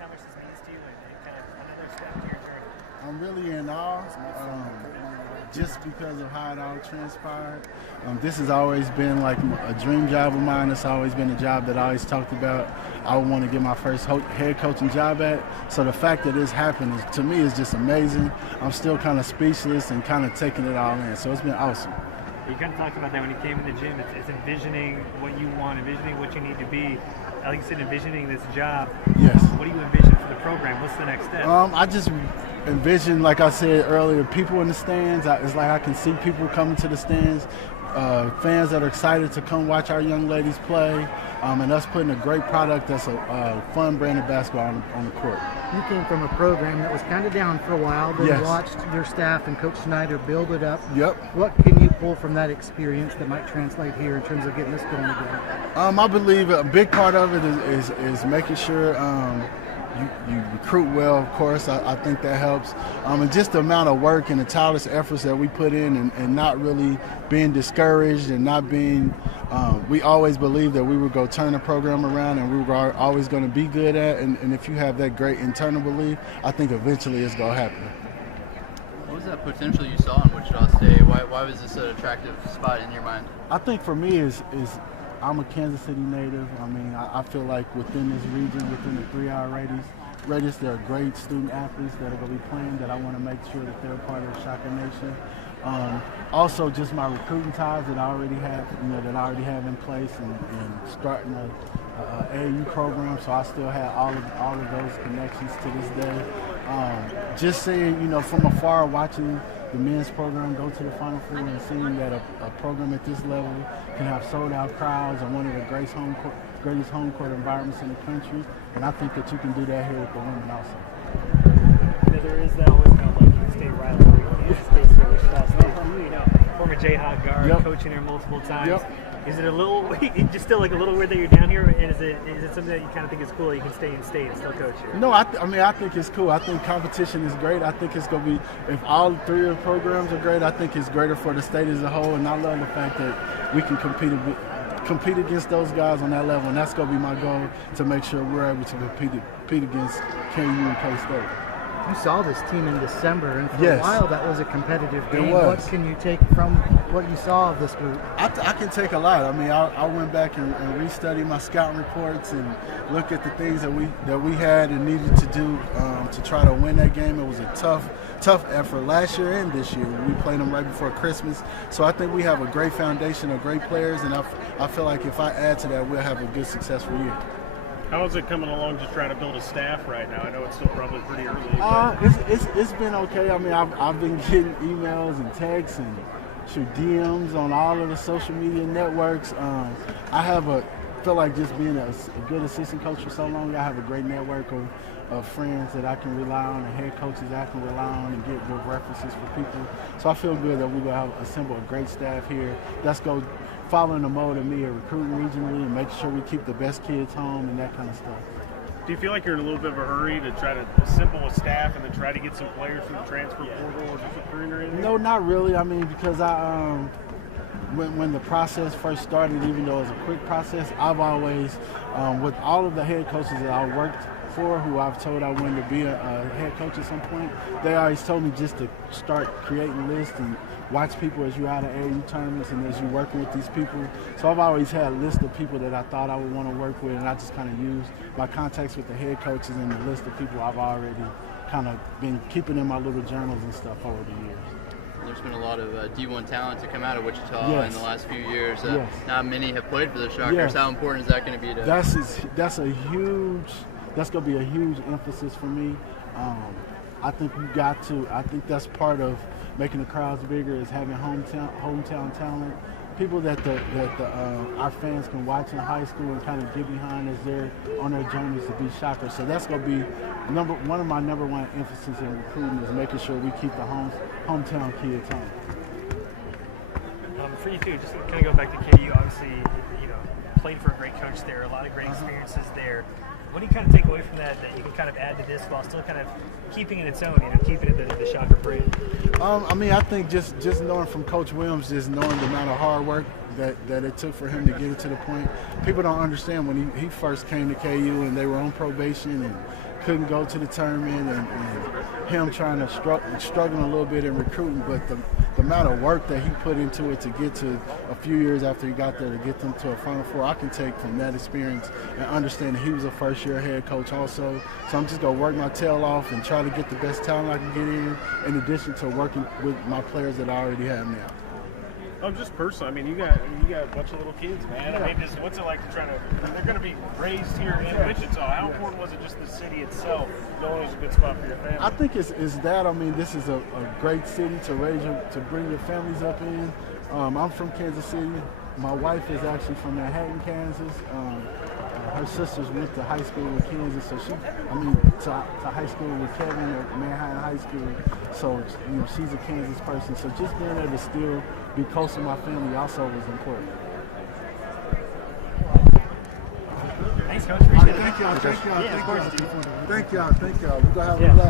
how much this means to you and kind of another step to your journey? I'm really in awe, just because of how it all transpired. This has always been like a dream job of mine. It's always been a job that I always talked about. I would want to get my first head coaching job at. So the fact that this happened, to me, is just amazing. I'm still kind of speechless and kind of taking it all in. So it's been awesome. You kind of talked about that when you came in the gym. It's envisioning what you want, envisioning what you need to be. Like you said, envisioning this job. Yes. What do you envision for the program? What's the next step? I just envision, like I said earlier, people in the stands. It's like I can see people coming to the stands, fans that are excited to come watch our young ladies play, and us putting a great product that's a fun brand of basketball on the court. You came from a program that was kind of down for a while, then Yes. watched your staff and Coach Snyder build it up. Yep. What can you pull from that experience that might translate here in terms of getting this going again? I believe a big part of it is making sure you recruit well, of course. I think that helps. And just the amount of work and the tireless efforts that we put in and not really being discouraged and not being we always believed that we would go turn the program around and we were always going to be good at it. And if you have that great internal belief, I think eventually it's going to happen. What was that potential you saw in Wichita State? Why was this an attractive spot in your mind? I think for me is I'm a Kansas City native. I mean, I feel like within this region, within the 3-hour radius, there are great student athletes that are going to be playing that I want to make sure that they're part of the Shocker Nation. Also, just my recruiting ties that I already have in place, and starting a AAU program, so I still have all of those connections to this day. Just seeing, from afar, watching the men's program go to the Final Four and seeing that a program at this level can have sold-out crowds and one of the greatest home court environments in the country, and I think that you can do that here with the women also. There is that always kind of like state rivalry when you stay here, Wichita State. Former Jayhawk guard, Yep. coaching there multiple times. Yep. Is it a little, just still like a little weird that you're down here, and is it something that you kind of think is cool that you can stay in state and still coach here? No, I think it's cool. I think competition is great. I think it's going to be, if all three of the programs are great, I think it's greater for the state as a whole, and I love the fact that we can compete against those guys on that level, and that's going to be my goal, to make sure we're able to compete against KU and K-State. You saw this team in December, and for Yes. a while that was a competitive game. It was. What can you take from what you saw of this group? I can take a lot. I mean, I went back and restudied my scouting reports and looked at the things that we had and needed to do to try to win that game. It was a tough effort last year and this year. We played them right before Christmas. So I think we have a great foundation of great players, and I feel like if I add to that, we'll have a good, successful year. How is it coming along just trying to build a staff right now? I know it's still probably pretty early. It's been okay. I mean, I've been getting emails and texts and DMs on all of the social media networks. I feel like just being a good assistant coach for so long, I have a great network of friends that I can rely on and head coaches that I can rely on and get good references for people. So I feel good that we're going to have assemble a great staff here. Let's go following the mode of me of recruiting regionally and making sure we keep the best kids home and that kind of stuff. Do you feel like you're in a little bit of a hurry to try to assemble a staff and then try to get some players from the transfer portal or just recruiting or anything? No, not really. I mean, because when the process first started, even though it was a quick process, I've always, with all of the head coaches that I worked for, who I've told I wanted to be a head coach at some point, they always told me just to start creating lists and watch people as you're out of AAU tournaments and as you're working with these people. So I've always had a list of people that I thought I would want to work with, and I just kind of used my contacts with the head coaches and the list of people I've already kind of been keeping in my little journals and stuff over the years. There's been a lot of D1 talent to come out of Wichita Yes. in the last few years. Yes. Not many have played for the Shockers. Yes. How important is that going to be to? That's going to be a huge emphasis for me. I think I think that's part of making the crowds bigger, is having hometown talent, people that our fans can watch in high school and kind of get behind as they're on their journeys to be Shockers. So that's going to be one of my number one emphasis in recruiting, is making sure we keep the hometown kids home. For you too, just kind of go back to KU. Obviously, played for a great coach there, a lot of great experiences there. What do you kind of take away from that you can kind of add to this while still kind of keeping it its own, keeping it the Shocker brand? I mean, I think just knowing from Coach Williams, just knowing the amount of hard work that it took for him to get it to the point. People don't understand when he first came to KU and they were on probation and couldn't go to the tournament, and him trying to struggling a little bit in recruiting, but the amount of work that he put into it to get to a few years after he got there to get them to a Final Four, I can take from that experience and understand that he was a first-year head coach also. So I'm just going to work my tail off and try to get the best talent I can get in addition to working with my players that I already have now. Oh, just personally, I mean, you got a bunch of little kids, man. I mean, just what's it like to try to? They're going to be raised here in Wichita. How important was it just the city itself? Knowing it was a good spot for your family. I think it's that. I mean, this is a great city to bring your families up in. I'm from Kansas City. My wife is actually from Manhattan, Kansas. Her sisters went to high school in Kansas, so to high school with Kevin at Manhattan High School. So she's a Kansas person. So just being able to still be close to my family also was important. Thanks, Coach. Appreciate it. Thank y'all. Yeah, of course, dude. Thank y'all. We're gonna have a blast.